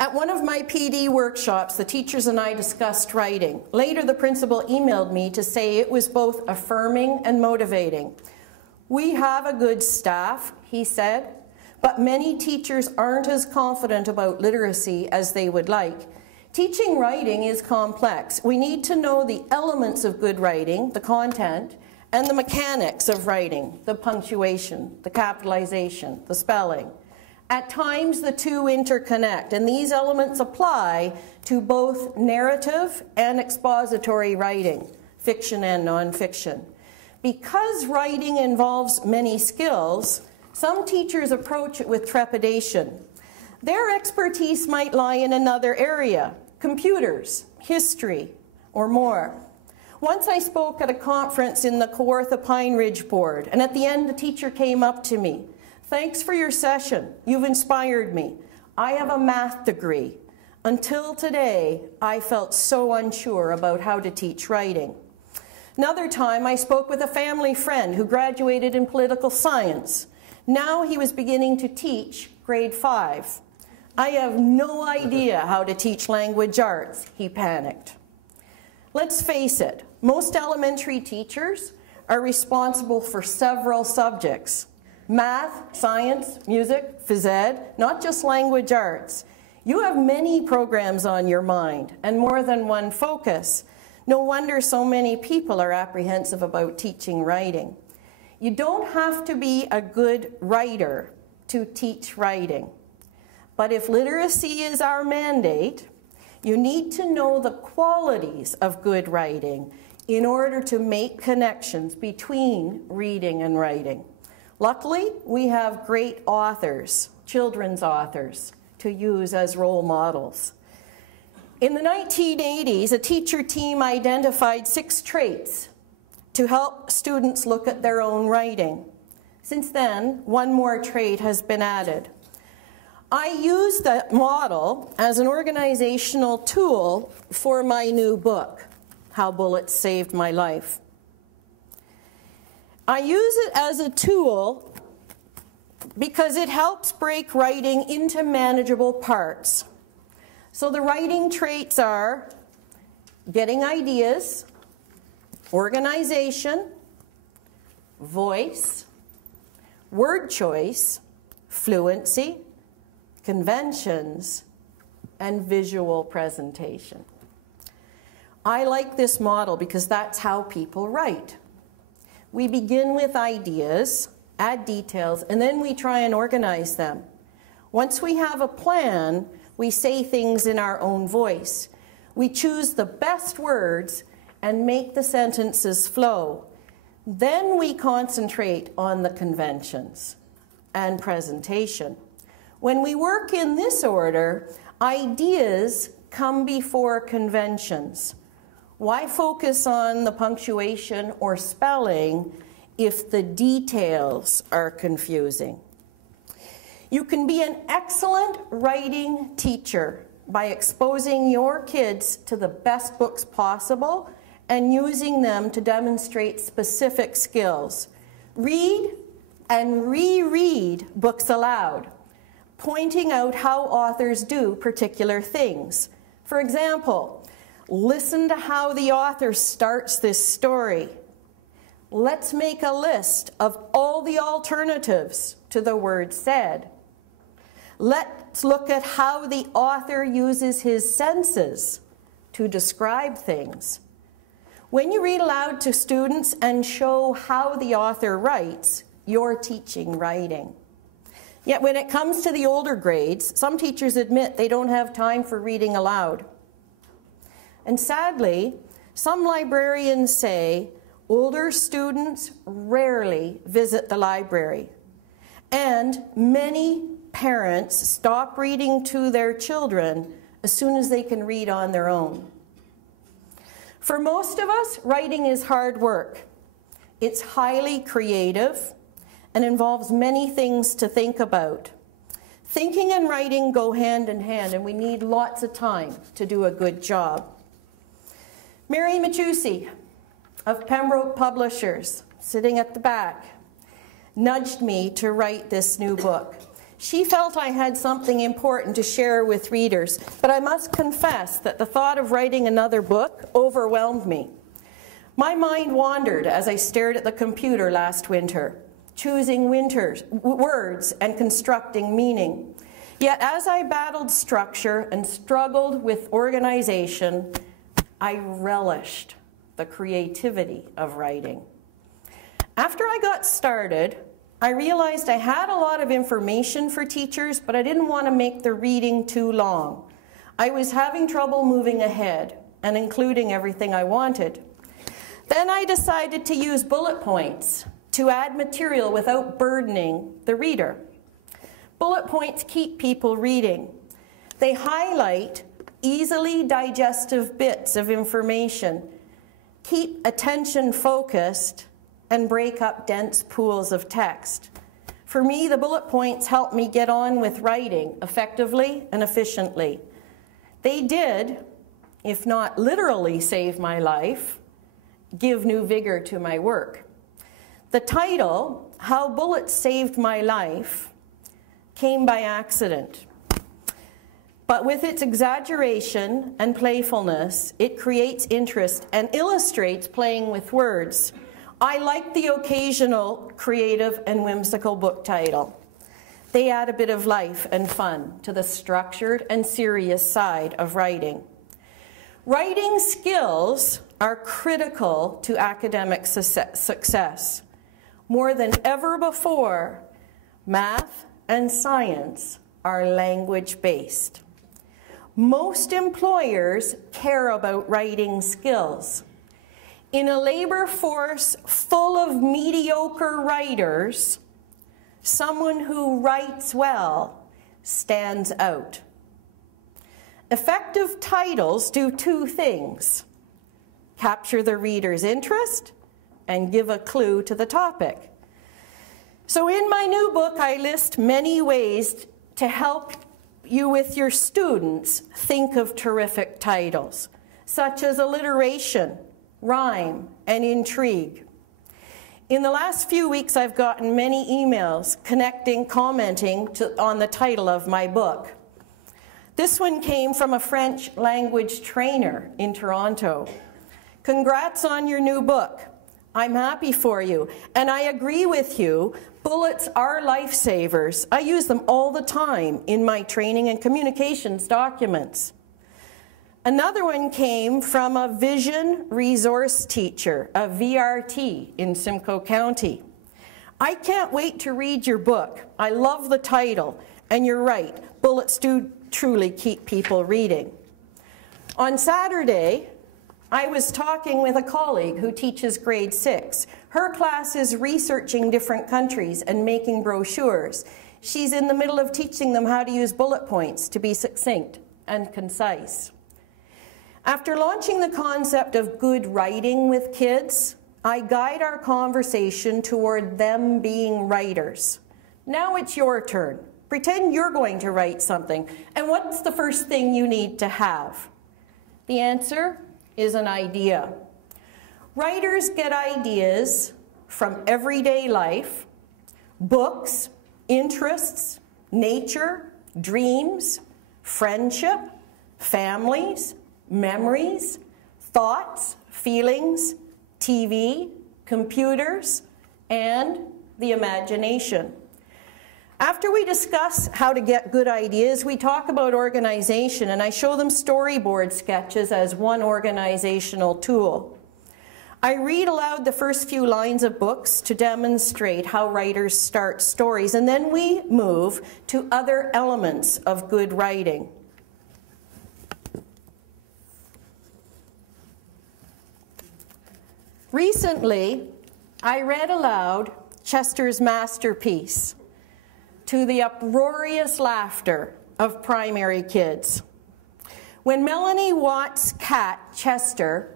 At one of my PD workshops, the teachers and I discussed writing. Later, the principal emailed me to say it was both affirming and motivating. "We have a good staff," he said, "but many teachers aren't as confident about literacy as they would like. Teaching writing is complex. We need to know the elements of good writing, the content, and the mechanics of writing, the punctuation, the capitalization, the spelling. At times, the two interconnect, and these elements apply to both narrative and expository writing, fiction and nonfiction. Because writing involves many skills, some teachers approach it with trepidation. Their expertise might lie in another area, computers, history, or more. Once I spoke at a conference in the Kawartha Pine Ridge Board, and at the end the teacher came up to me. "Thanks for your session. You've inspired me. I have a math degree. Until today, I felt so unsure about how to teach writing." Another time, I spoke with a family friend who graduated in political science. Now he was beginning to teach grade 5. "I have no idea how to teach language arts," he panicked. Let's face it, most elementary teachers are responsible for several subjects: math, science, music, phys ed, not just language arts. You have many programs on your mind and more than one focus. No wonder so many people are apprehensive about teaching writing. You don't have to be a good writer to teach writing. But if literacy is our mandate, you need to know the qualities of good writing in order to make connections between reading and writing. Luckily, we have great authors, children's authors, to use as role models. In the 1980s, a teacher team identified 6 traits to help students look at their own writing. Since then, one more trait has been added. I use that model as an organizational tool for my new book, How Bullets Saved My Life. I use it as a tool because it helps break writing into manageable parts. So the writing traits are getting ideas, organization, voice, word choice, fluency, conventions, and visual presentation. I like this model because that's how people write. We begin with ideas, add details, and then we try and organize them. Once we have a plan, we say things in our own voice. We choose the best words and make the sentences flow. Then we concentrate on the conventions and presentation. When we work in this order, ideas come before conventions. Why focus on the punctuation or spelling if the details are confusing? You can be an excellent writing teacher by exposing your kids to the best books possible and using them to demonstrate specific skills. Read and reread books aloud, pointing out how authors do particular things. For example, listen to how the author starts this story. Let's make a list of all the alternatives to the word said. Let's look at how the author uses his senses to describe things. When you read aloud to students and show how the author writes, you're teaching writing. Yet when it comes to the older grades, some teachers admit they don't have time for reading aloud. And sadly, some librarians say older students rarely visit the library. And many parents stop reading to their children as soon as they can read on their own. For most of us, writing is hard work. It's highly creative and involves many things to think about. Thinking and writing go hand in hand, and we need lots of time to do a good job. Mary Machusi of Pembroke Publishers, sitting at the back, nudged me to write this new book. She felt I had something important to share with readers, but I must confess that the thought of writing another book overwhelmed me. My mind wandered as I stared at the computer last winter, choosing words and constructing meaning. Yet as I battled structure and struggled with organization, I relished the creativity of writing. After I got started, I realized I had a lot of information for teachers, but I didn't want to make the reading too long. I was having trouble moving ahead and including everything I wanted. Then I decided to use bullet points to add material without burdening the reader. Bullet points keep people reading. They highlight easily digestible bits of information, keep attention focused, and break up dense pools of text. For me, the bullet points help me get on with writing effectively and efficiently. They did, if not literally save my life, give new vigor to my work. The title, How Bullets Saved My Life, came by accident. But with its exaggeration and playfulness, it creates interest and illustrates playing with words. I like the occasional creative and whimsical book title. They add a bit of life and fun to the structured and serious side of writing. Writing skills are critical to academic success. More than ever before, math and science are language-based. Most employers care about writing skills. In a labor force full of mediocre writers, someone who writes well stands out. Effective titles do two things: capture the reader's interest and give a clue to the topic. So in my new book, I list many ways to help you with your students think of terrific titles, such as alliteration, rhyme, and intrigue. In the last few weeks, I've gotten many emails commenting on the title of my book. This one came from a French language trainer in Toronto. Congrats on your new book. I'm happy for you, and I agree with you. Bullets are lifesavers. I use them all the time in my training and communications documents. Another one came from a vision resource teacher, a VRT in Simcoe County. I can't wait to read your book. I love the title, and you're right, bullets do truly keep people reading. On Saturday, I was talking with a colleague who teaches grade 6. Her class is researching different countries and making brochures. She's in the middle of teaching them how to use bullet points to be succinct and concise. After launching the concept of good writing with kids, I guide our conversation toward them being writers. Now it's your turn. Pretend you're going to write something. And what's the first thing you need to have? The answer is an idea. Writers get ideas from everyday life, books, interests, nature, dreams, friendship, families, memories, thoughts, feelings, TV, computers, and the imagination. After we discuss how to get good ideas, we talk about organization, and I show them storyboard sketches as one organizational tool. I read aloud the first few lines of books to demonstrate how writers start stories, and then we move to other elements of good writing. Recently, I read aloud Chester's masterpiece to the uproarious laughter of primary kids. When Melanie Watt's cat, Chester,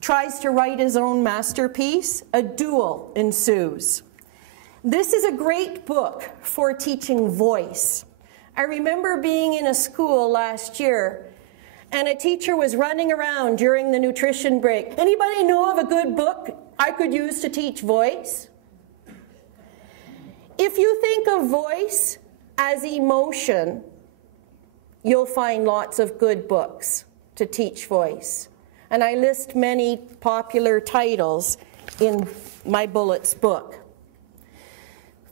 tries to write his own masterpiece, a duel ensues. This is a great book for teaching voice. I remember being in a school last year, and a teacher was running around during the nutrition break. Anybody know of a good book I could use to teach voice? If you think of voice As emotion, you'll find lots of good books to teach voice. And I list many popular titles in my Bullets book.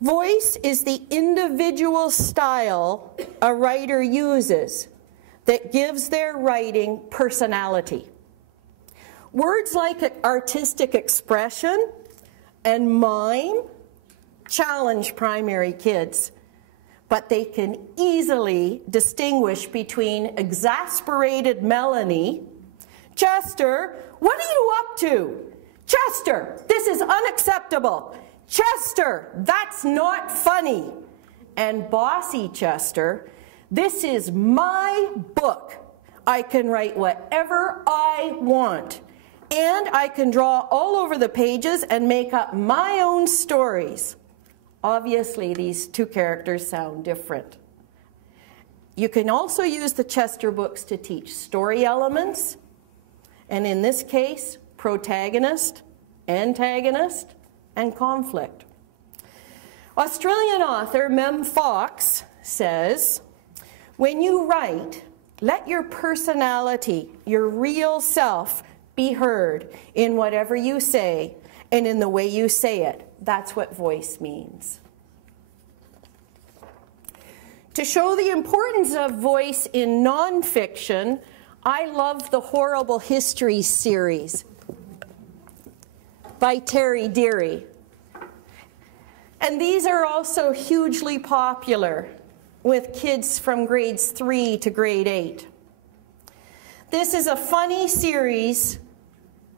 Voice is the individual style a writer uses that gives their writing personality. Words like artistic expression and mime challenge primary kids, but they can easily distinguish between exasperated Melanie, Chester, what are you up to? Chester, this is unacceptable. Chester, that's not funny. And bossy Chester, this is my book. I can write whatever I want. And I can draw all over the pages and make up my own stories. Obviously, these two characters sound different. You can also use the Chester books to teach story elements, and in this case, protagonist, antagonist, and conflict. Australian author Mem Fox says, when you write, let your personality, your real self, be heard in whatever you say and in the way you say it. That's what voice means. To show the importance of voice in nonfiction, I love the Horrible History series by Terry Deary. And these are also hugely popular with kids from grades 3 to grade 8. This is a funny series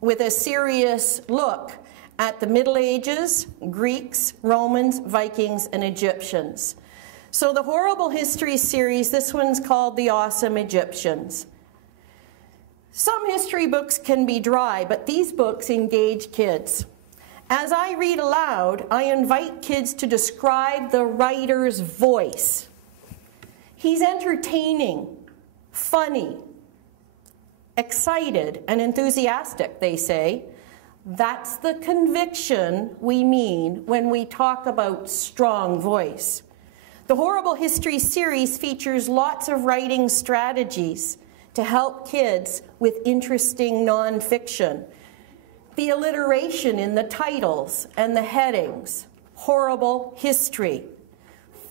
with a serious look at the Middle Ages, Greeks, Romans, Vikings, and Egyptians. So the Horrible History series, this one's called The Awesome Egyptians. Some history books can be dry, but these books engage kids. As I read aloud, I invite kids to describe the writer's voice. He's entertaining, funny, excited, and enthusiastic, they say. That's the conviction we mean when we talk about strong voice. The Horrible History series features lots of writing strategies to help kids with interesting nonfiction. The alliteration in the titles and the headings, Horrible History,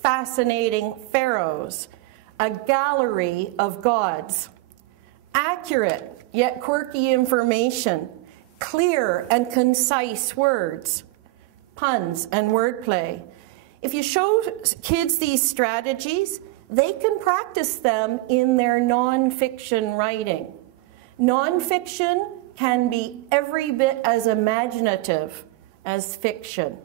Fascinating Pharaohs, A Gallery of Gods, accurate yet quirky information, clear and concise words, puns and wordplay. If you show kids these strategies, they can practice them in their nonfiction writing. Nonfiction can be every bit as imaginative as fiction.